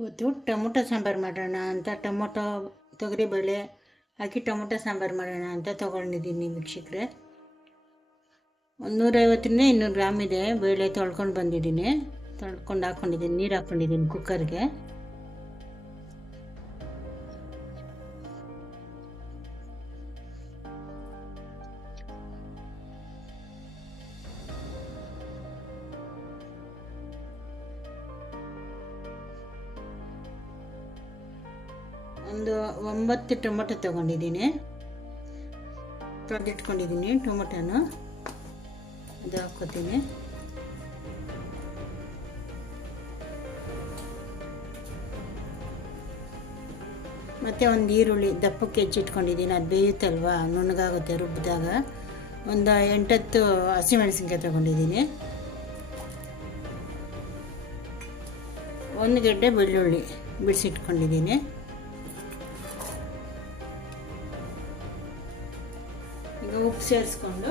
ಇವತ್ತು ಟೊಮೊಟೊ ಸಾಂಬಾರು ಮಾಡೋಣ ಅಂತ ಟೊಮೊಟೊ ತೊಗರಿಬೇಳೆ ಹಾಕಿ ಟೊಮೊಟೊ ಸಾಂಬಾರು ಮಾಡೋಣ ಅಂತ ತೊಗೊಂಡಿದ್ದೀನಿ ವೀಕ್ಷಕರೇ. 150ರಿಂದ 200 ಗ್ರಾಮ್ ಇದೆ. ಬೇಳೆ ತೊಳ್ಕೊಂಡು ಬಂದಿದ್ದೀನಿ, ತೊಳ್ಕೊಂಡು ಹಾಕ್ಕೊಂಡಿದ್ದೀನಿ, ನೀರು ಹಾಕ್ಕೊಂಡಿದ್ದೀನಿ ಕುಕ್ಕರ್ಗೆ. ಒಂದು 9 ಟೊಮೊಟೊ ತೊಗೊಂಡಿದ್ದೀನಿ, ತೊಳೆದಿಟ್ಕೊಂಡಿದ್ದೀನಿ. ಟೊಮೊಟೊನ ಅದು ಹಾಕ್ಕೋತೀನಿ. ಮತ್ತು ಒಂದು ಈರುಳ್ಳಿ ದಪ್ಪಕ್ಕೆ ಹೆಚ್ಚಿಟ್ಕೊಂಡಿದ್ದೀನಿ, ಅದು ಬೇಯುತ್ತಲ್ವ, ನುಣ್ಣಗಾಗುತ್ತೆ ರುಬ್ಬಿದಾಗ. ಒಂದು 8-10 ಹಸಿಮೆಣಸಿನ್ಕಾಯಿ ತೊಗೊಂಡಿದ್ದೀನಿ. ಒಂದು ಗೆಡ್ಡೆ ಬೆಳ್ಳುಳ್ಳಿ ಬಿಡಿಸಿಟ್ಕೊಂಡಿದ್ದೀನಿ. ಈಗ ಉಪ್ಪು ಸೇರಿಸ್ಕೊಂಡು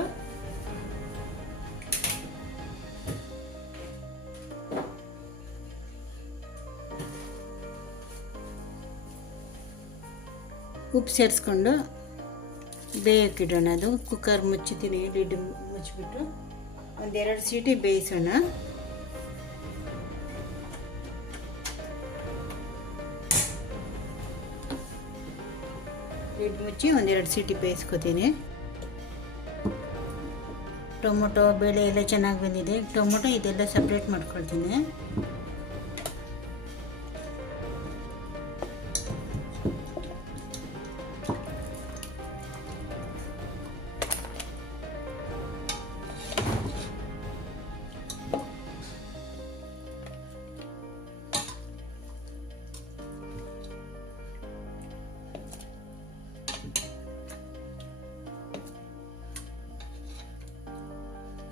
ಬೇಯಕ್ಕಿಡೋಣ. ಅದು ಕುಕ್ಕರ್ ಮುಚ್ಚಿದ್ದೀನಿ, ಲಿಡ್ ಮುಚ್ಚಿಬಿಟ್ಟು 1-2 ಸೀಟಿ ಬೇಯಿಸೋಣ. ಲಿಡ್ ಮುಚ್ಚಿ 1-2 ಸೀಟಿ ಬೇಯಿಸ್ಕೊತೀನಿ. ಟೊಮೊಟೊ ಬೇಳೆ ಎಲ್ಲ ಚೆನ್ನಾಗಿ ಬಂದಿದೆ. ಟೊಮೊಟೊ ಇದೆಲ್ಲ ಸಪ್ರೇಟ್ ಮಾಡ್ಕೊಳ್ತೀನಿ.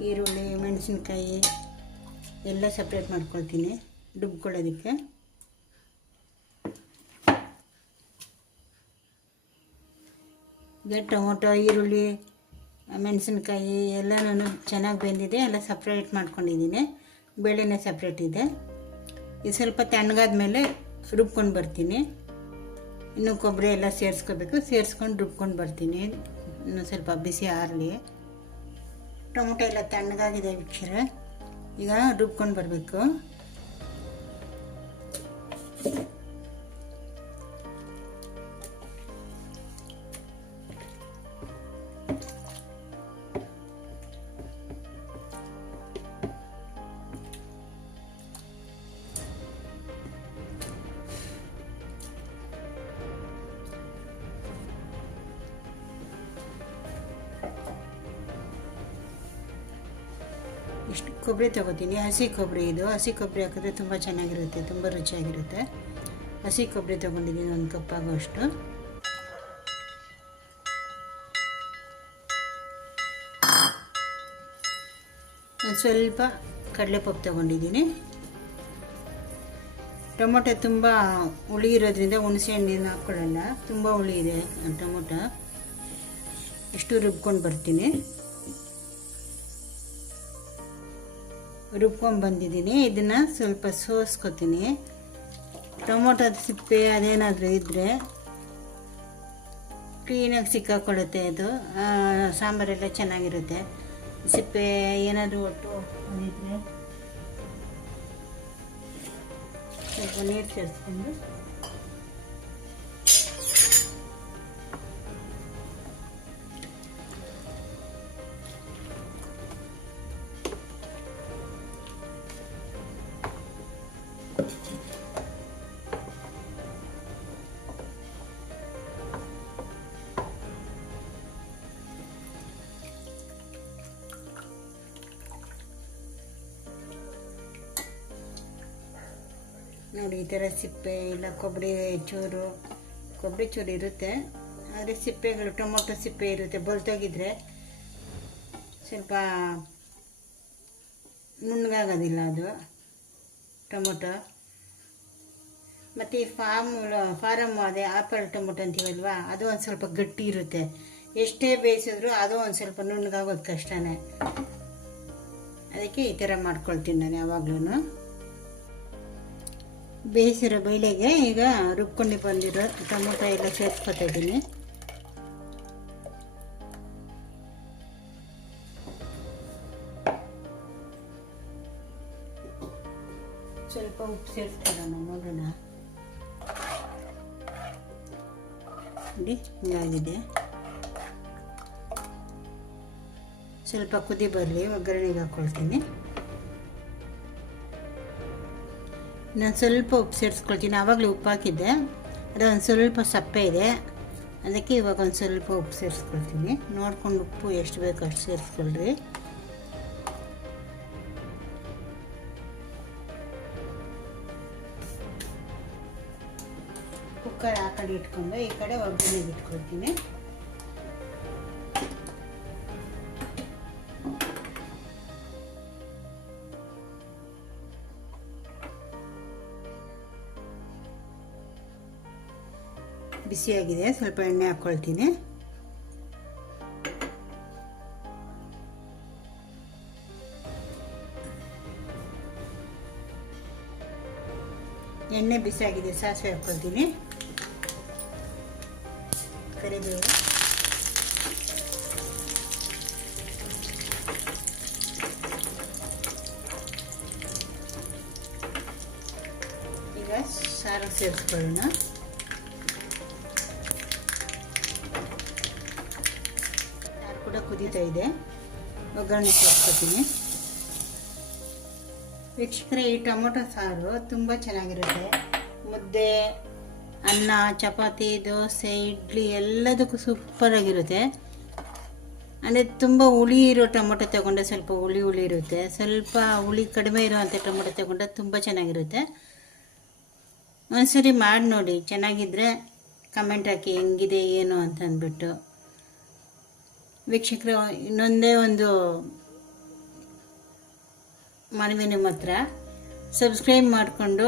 ಈರುಳ್ಳಿ ಮೆಣಸಿನ್ಕಾಯಿ ಎಲ್ಲ ಸಪ್ರೇಟ್ ಮಾಡ್ಕೊಳ್ತೀನಿ ರುಬ್ಕೊಳ್ಳೋದಕ್ಕೆ. ಈಗ ಟೊಮೊಟೊ ಈರುಳ್ಳಿ ಮೆಣಸಿನ್ಕಾಯಿ ಎಲ್ಲನೂ ಚೆನ್ನಾಗಿ ಬೆಂದಿದೆ, ಎಲ್ಲ ಸಪ್ರೇಟ್ ಮಾಡ್ಕೊಂಡಿದ್ದೀನಿ. ಬೇಳೆನೇ ಸಪ್ರೇಟ್ ಇದೆ. ಇದು ಸ್ವಲ್ಪ ತಣ್ಣಗಾದ ಮೇಲೆ ರುಬ್ಕೊಂಡು ಬರ್ತೀನಿ. ಇನ್ನು ಕೊಬ್ಬರಿ ಎಲ್ಲ ಸೇರಿಸ್ಕೊಂಡು ರುಬ್ಕೊಂಡು ಬರ್ತೀನಿ. ಇನ್ನು ಸ್ವಲ್ಪ ಬಿಸಿ ಆರಲಿ. ಟೊಮೊಟೊ ಎಲ್ಲ ತಣ್ಣಗಾಗಿದೆ ವೀಕ್ಷಕರೇ. ಈಗ ರುಬ್ಕೊಂಡು ಬರಬೇಕು. ಇಷ್ಟು ಕೊಬ್ಬರಿ ತೊಗೋತೀನಿ. ಹಸಿ ಕೊಬ್ಬರಿ ಇದು. ಹಸಿ ಕೊಬ್ಬರಿ ಹಾಕಿದ್ರೆ ತುಂಬ ಚೆನ್ನಾಗಿರುತ್ತೆ, ತುಂಬ ರುಚಿಯಾಗಿರುತ್ತೆ. ಹಸಿ ಕೊಬ್ಬರಿ ತೊಗೊಂಡಿದ್ದೀನಿ, 1 ಕಪ್ ಆಗೋಷ್ಟು. ಸ್ವಲ್ಪ ಕಡಲೆಪಪ್ಪು ತೊಗೊಂಡಿದ್ದೀನಿ. ಟೊಮೊಟೊ ತುಂಬ ಹುಳಿ ಇರೋದ್ರಿಂದ ಹುಣಸೆ ಹಣ್ಣಿನ ಹಾಕ್ಕೊಳ್ಳಲ್ಲ, ತುಂಬ ಹುಳಿ ಇದೆ ಟೊಮೊಟೊ. ಇಷ್ಟು ರುಬ್ಕೊಂಡು ಬರ್ತೀನಿ. ರುಬ್ಕೊಂಡು ಬಂದಿದ್ದೀನಿ. ಇದನ್ನು ಸ್ವಲ್ಪ ಸೋಸ್ಕೊತೀನಿ. ಟೊಮೊಟೊದ ಸಿಪ್ಪೆ ಅದೇನಾದರೂ ಇದ್ದರೆ ಕ್ಲೀನಾಗಿ ಸಿಕ್ಕಾಕೊಳ್ಳುತ್ತೆ. ಅದು ಸಾಂಬಾರೆಲ್ಲ ಚೆನ್ನಾಗಿರುತ್ತೆ. ಸಿಪ್ಪೆ ಏನಾದರೂ ಒಟ್ಟು ಇದ್ದರೆ ಸ್ವಲ್ಪ ನೀರು ಸೇರಿಸ್ಕೊಂಡು ನೋಡಿ, ಈ ಥರ ಸಿಪ್ಪೆ ಇಲ್ಲ ಕೊಬ್ಬರಿ ಚೂರು ಇರುತ್ತೆ. ಆದರೆ ಸಿಪ್ಪೆಗಳು ಟೊಮೊಟೊ ಸಿಪ್ಪೆ ಇರುತ್ತೆ, ಬಲ್ತೋಗಿದ್ರೆ ಸ್ವಲ್ಪ ನುಣ್ಣಗಾಗೋದಿಲ್ಲ ಅದು ಟೊಮೊಟೊ. ಮತ್ತು ಈ ಫಾರಮ್ ಅದೇ ಆಪಲ್ ಟೊಮೊಟೊ ಅಂತೀವಲ್ವ, ಅದು ಒಂದು ಸ್ವಲ್ಪ ಗಟ್ಟಿ ಇರುತ್ತೆ. ಎಷ್ಟೇ ಬೇಯಿಸಿದ್ರು ಅದು ಒಂದು ಸ್ವಲ್ಪ ನುಣ್ಣಗಾಗೋದು ಕಷ್ಟನೇ. ಅದಕ್ಕೆ ಈ ಥರ ಮಾಡ್ಕೊಳ್ತೀನಿ ನಾನು ಯಾವಾಗ್ಲೂ. ಬೇಯಿಸಿರೋ ಬೇಳೆಗೆ ಈಗ ರುಬ್ಕೊಂಡು ಬಂದಿರೋ ಟೊಮೊಟೊ ಎಲ್ಲ ಸೇರಿಸ್ಕೊತಾ ಇದ್ದೀನಿ. ಸ್ವಲ್ಪ ಉಪ್ಪು ಸೇರಿಸ್ಕೊಳ್ಳೋಣ, ನೋಡೋಣ. ನೋಡಿ ಹಿಂಗಾಗಿದೆ. ಸ್ವಲ್ಪ ಕುದಿ ಬರಲಿ, ಒಗ್ಗರಣೆಗೆ ಹಾಕ್ಕೊಳ್ತೀನಿ. ನಾನು ಸ್ವಲ್ಪ ಉಪ್ಪು ಸೇರಿಸ್ಕೊಳ್ತೀನಿ. ಆವಾಗಲೇ ಉಪ್ಪು ಹಾಕಿದ್ದೆ, ಅದು ಒಂದು ಸ್ವಲ್ಪ ಸಪ್ಪೆ ಇದೆ, ಅದಕ್ಕೆ ಇವಾಗ ಒಂದು ಸ್ವಲ್ಪ ಉಪ್ಪು ಸೇರಿಸ್ಕೊಳ್ತೀನಿ. ನೋಡ್ಕೊಂಡು ಉಪ್ಪು ಎಷ್ಟು ಬೇಕು ಅಷ್ಟು ಸೇರಿಸ್ಕೊಳ್ರಿ. ಕುಕ್ಕರ್ ಆ ಕಡೆ ಇಟ್ಕೊಂಡು ಈ ಕಡೆ ಒಗ್ಗರಣೆಗೆ ಇಟ್ಕೊಳ್ತೀನಿ. ಬಿಸಿಯಾಗಿದೆ, ಸ್ವಲ್ಪ ಎಣ್ಣೆ ಹಾಕ್ಕೊಳ್ತೀನಿ. ಎಣ್ಣೆ ಬಿಸಿಯಾಗಿದೆ, ಸಾಸಿವೆ ಹಾಕ್ಕೊಳ್ತೀನಿ. ಕರಿಬೇವು, ಈಗ ಸಾರು ಸೇರಿಸ್ಕೊಳ್ಳೋಣ. ಸಾರು ಕೂಡ ಕುದೀತಾ ಇದೆ, ಒಗ್ಗರಣೆ ಸೇರಿಸ್ಕೊತೀನಿ. ವೀಕ್ಷಕರೇ, ಈ ಟೊಮೊಟೊ ಸಾರು ತುಂಬ ಚೆನ್ನಾಗಿರುತ್ತೆ. ಮುದ್ದೆ, ಅನ್ನ, ಚಪಾತಿ, ದೋಸೆ, ಇಡ್ಲಿ ಎಲ್ಲದಕ್ಕೂ ಸೂಪರಾಗಿರುತ್ತೆ. ಅಂದರೆ ತುಂಬ ಹುಳಿ ಇರೋ ಟೊಮೊಟೊ ತಗೊಂಡ್ರೆ ಸ್ವಲ್ಪ ಹುಳಿ ಇರುತ್ತೆ, ಸ್ವಲ್ಪ ಹುಳಿ ಕಡಿಮೆ ಇರೋವಂಥ ಟೊಮೊಟೊ ತಗೊಂಡ್ರೆ ತುಂಬ ಚೆನ್ನಾಗಿರುತ್ತೆ. ಒಂದ್ಸರಿ ಮಾಡಿ ನೋಡಿ, ಚೆನ್ನಾಗಿದ್ದರೆ ಕಮೆಂಟ್ ಹಾಕಿ ಹೆಂಗಿದೆ ಏನು ಅಂತ ಅಂದ್ಬಿಟ್ಟು. ವೀಕ್ಷಕರು, ಇನ್ನೊಂದೇ ಒಂದು ಮನವಿ ನಿಮ್ಮ ಹತ್ರ, ಸಬ್ಸ್ಕ್ರೈಬ್ ಮಾಡಿಕೊಂಡು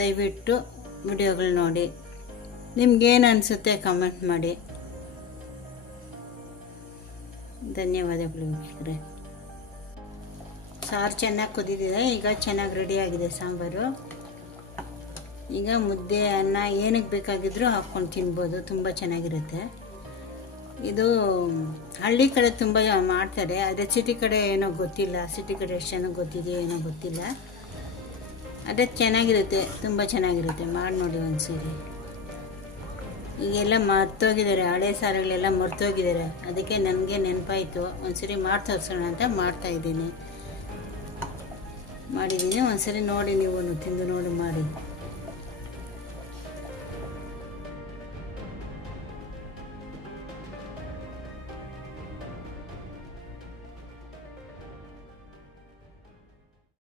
ದಯವಿಟ್ಟು ವಿಡಿಯೋಗಳು ನೋಡಿ. ನಿಮ್ಗೇನು ಅನಿಸುತ್ತೆ ಕಮೆಂಟ್ ಮಾಡಿ. ಧನ್ಯವಾದಗಳು ವೀಕ್ಷಕರೇ. ಸಾರು ಚೆನ್ನಾಗಿ ಕುದಿದಿದೆ, ಈಗ ಚೆನ್ನಾಗಿ ರೆಡಿಯಾಗಿದೆ ಸಾಂಬಾರು. ಈಗ ಮುದ್ದೆ, ಅನ್ನ ಏನಕ್ಕೆ ಬೇಕಾಗಿದ್ರೂ ಹಾಕ್ಕೊಂಡು ತಿನ್ಬೋದು, ತುಂಬ ಚೆನ್ನಾಗಿರುತ್ತೆ. ಇದು ಹಳ್ಳಿ ಕಡೆ ತುಂಬ ಮಾಡ್ತಾರೆ, ಅದೇ ಸಿಟಿ ಕಡೆ ಏನೋ ಗೊತ್ತಿಲ್ಲ. ಸಿಟಿ ಕಡೆ ಎಷ್ಟು ಚೆನ್ನಾಗಿ ಗೊತ್ತಿದೆಯೋ ಏನೋ ಗೊತ್ತಿಲ್ಲ. ಅದೇ ಚೆನ್ನಾಗಿರುತ್ತೆ, ತುಂಬ ಚೆನ್ನಾಗಿರುತ್ತೆ. ಮಾಡಿ ನೋಡಿ ಒಂದ್ಸರಿ. ಈಗೆಲ್ಲ ಮರ್ತೋಗಿದ್ದಾರೆ, ಹಳೆ ಸಾರುಗಳೆಲ್ಲ ಮರ್ತೋಗಿದ್ದಾರೆ. ಅದಕ್ಕೆ ನನಗೆ ನೆನಪಾಯಿತು, ಒಂದ್ಸರಿ ಮಾಡಿ ತೋರಿಸೋಣ ಅಂತ ಮಾಡಿದ್ದೀನಿ. ಒಂದ್ಸರಿ ನೋಡಿ, ನೀವು ತಿಂದು ನೋಡಿ ಮಾಡಿ.